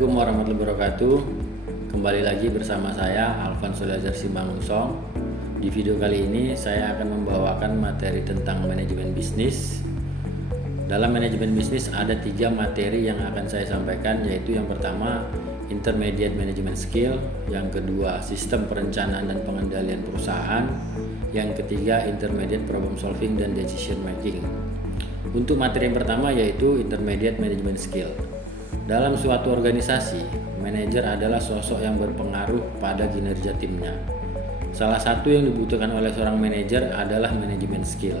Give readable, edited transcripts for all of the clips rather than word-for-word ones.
Assalamualaikum warahmatullahi wabarakatuh. Kembali lagi bersama saya Alvan Sulazar Simangunsong. Di video kali ini saya akan membawakan materi tentang manajemen bisnis. Dalam manajemen bisnis ada 3 materi yang akan saya sampaikan, yaitu yang pertama intermediate management skill, yang kedua sistem perencanaan dan pengendalian perusahaan, yang ketiga intermediate problem solving dan decision making. Untuk materi yang pertama yaitu intermediate management skill. Dalam suatu organisasi, manajer adalah sosok yang berpengaruh pada kinerja timnya. Salah satu yang dibutuhkan oleh seorang manajer adalah manajemen skill.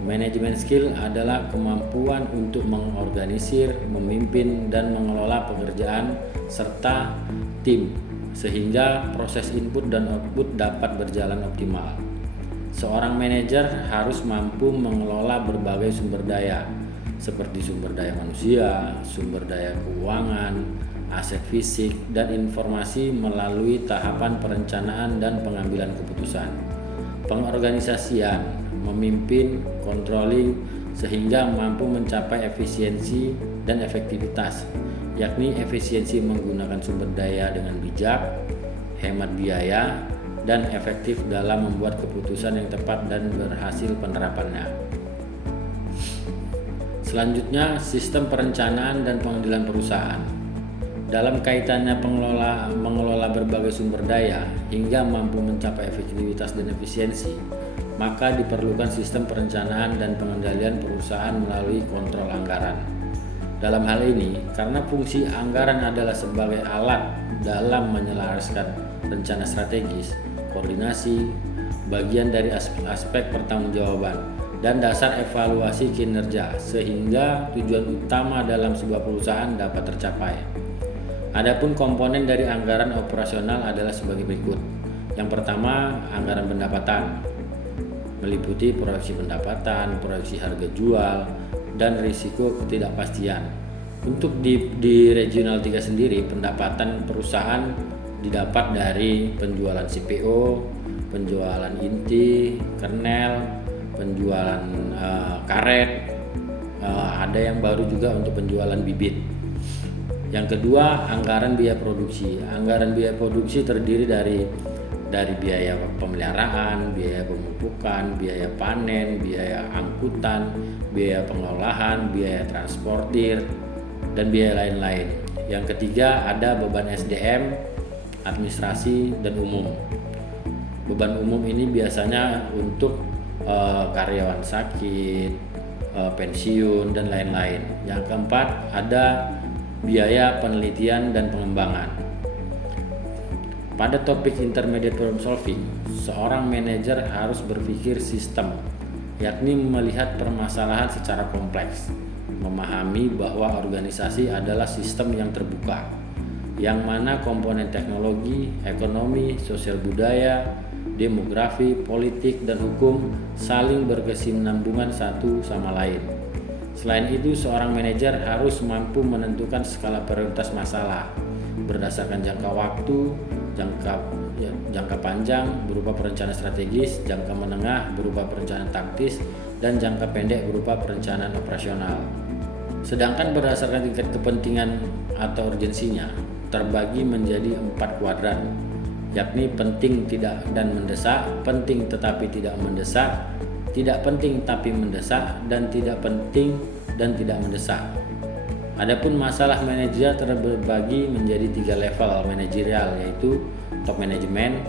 Manajemen skill adalah kemampuan untuk mengorganisir, memimpin, dan mengelola pekerjaan serta tim sehingga proses input dan output dapat berjalan optimal. Seorang manajer harus mampu mengelola berbagai sumber daya seperti sumber daya manusia, sumber daya keuangan, aset fisik, dan informasi melalui tahapan perencanaan dan pengambilan keputusan, pengorganisasian, memimpin, controlling, sehingga mampu mencapai efisiensi dan efektivitas, yakni efisiensi menggunakan sumber daya dengan bijak, hemat biaya, dan efektif dalam membuat keputusan yang tepat dan berhasil penerapannya. Selanjutnya, sistem perencanaan dan pengendalian perusahaan. Dalam kaitannya mengelola berbagai sumber daya hingga mampu mencapai efektivitas dan efisiensi, maka diperlukan sistem perencanaan dan pengendalian perusahaan melalui kontrol anggaran. Dalam hal ini, karena fungsi anggaran adalah sebagai alat dalam menyelaraskan rencana strategis, koordinasi, bagian dari aspek pertanggungjawaban, dan dasar evaluasi kinerja, sehingga tujuan utama dalam sebuah perusahaan dapat tercapai. Adapun komponen dari anggaran operasional adalah sebagai berikut. Yang pertama, anggaran pendapatan, meliputi proyeksi pendapatan, proyeksi harga jual, dan risiko ketidakpastian. Untuk di regional 3 sendiri, pendapatan perusahaan didapat dari penjualan CPO, penjualan inti, kernel, penjualan karet, ada yang baru juga untuk penjualan bibit. Yang kedua, anggaran biaya produksi. Anggaran biaya produksi terdiri dari biaya pemeliharaan, biaya pemupukan, biaya panen, biaya angkutan, biaya pengolahan, biaya transportir, dan biaya lain-lain. Yang ketiga, ada beban SDM, administrasi, dan umum. Beban umum ini biasanya untuk karyawan sakit, pensiun, dan lain-lain. Yang keempat, ada biaya penelitian dan pengembangan. Pada topik intermediate problem solving, seorang manajer harus berpikir sistem, yakni melihat permasalahan secara kompleks, memahami bahwa organisasi adalah sistem yang terbuka, yang mana komponen teknologi, ekonomi, sosial budaya, demografi, politik, dan hukum saling berkesinambungan satu sama lain. Selain itu, seorang manajer harus mampu menentukan skala prioritas masalah berdasarkan jangka waktu, jangka panjang berupa perencanaan strategis, jangka menengah berupa perencanaan taktis, dan jangka pendek berupa perencanaan operasional. Sedangkan berdasarkan tingkat kepentingan atau urgensinya terbagi menjadi 4 kuadran, yakni penting tidak dan mendesak, penting tetapi tidak mendesak, tidak penting tapi mendesak, dan tidak penting dan tidak mendesak. Adapun masalah manajer terbagi menjadi 3 level manajerial, yaitu top management,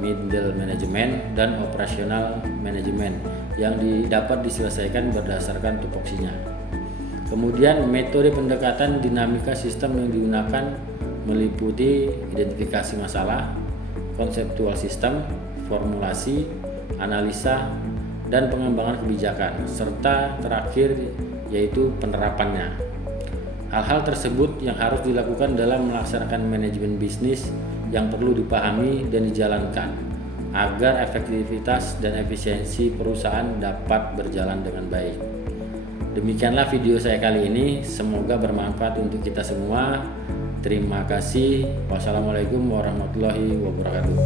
middle management, dan operational management yang dapat diselesaikan berdasarkan tupoksinya. Kemudian metode pendekatan dinamika sistem yang digunakan meliputi identifikasi masalah, konseptual sistem, formulasi, analisa, dan pengembangan kebijakan, serta terakhir yaitu penerapannya. Hal-hal tersebut yang harus dilakukan dalam melaksanakan manajemen bisnis yang perlu dipahami dan dijalankan agar efektivitas dan efisiensi perusahaan dapat berjalan dengan baik. Demikianlah video saya kali ini, semoga bermanfaat untuk kita semua. Terima kasih. Wassalamualaikum warahmatullahi wabarakatuh.